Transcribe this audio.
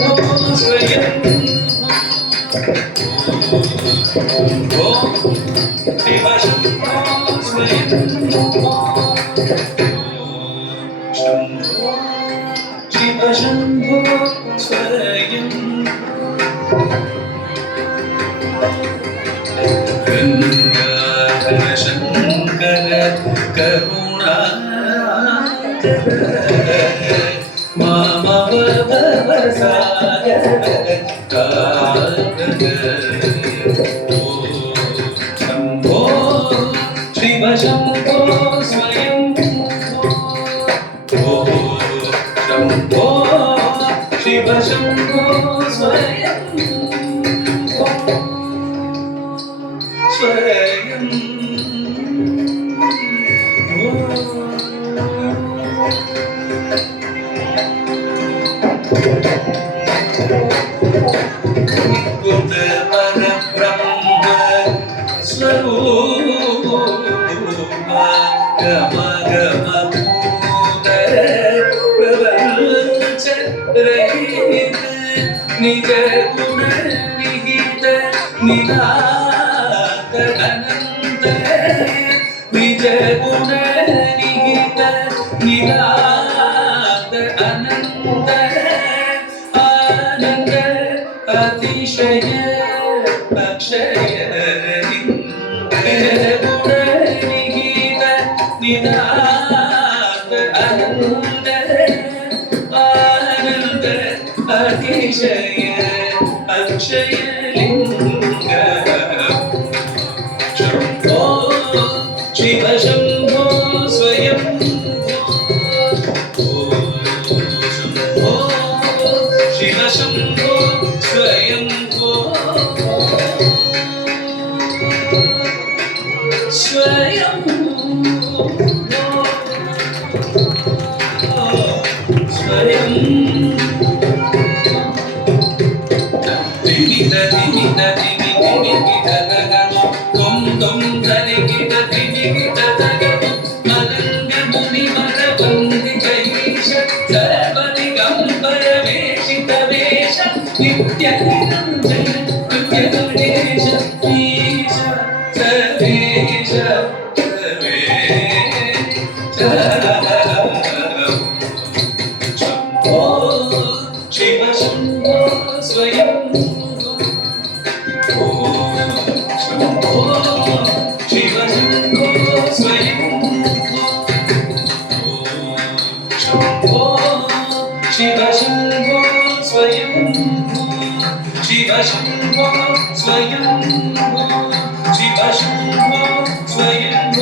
स्वयं शिव शम्भो स्वयं शम्भो शिव शम्भो स्वयं गंगाधर शंकर करुणाकर मामव भवसागर शम्भो शिव शम्भो स्वयं शम्भो शिव शम्भो स्वयं स्वयं गुण परब्रह्म स्वरूप गम गम भूत प्रपंच रहित निज गुण विहित निनाद अनंत निज गुण निहित निनाद अनंत आनंद अतिशय अक्षय गुण निहित निनाद अनंत आनंद अतिशय अक्षय लिंग शम्भो शिव शम्भो स्वयं शम्भो शिव शम्भो स्वयं स्वयं स्वयं दिमित दिमित दिमि दिमित गगन त्वं त्वं धरिकित दिमित गगन मदंग मुनि मद वंदित ईश सर्वदिगंबर वेशित वेश नित्य निरंजन नित्य गणेश ईश सर्वेश सर्वेश शम्भो शिव शम्भो स्वयं शम्भो शिव शम्भो स्वयं शम्भो शिव शम्भो स्वयं शिव शम्भो स्वयं शिव शम्भो स्वयं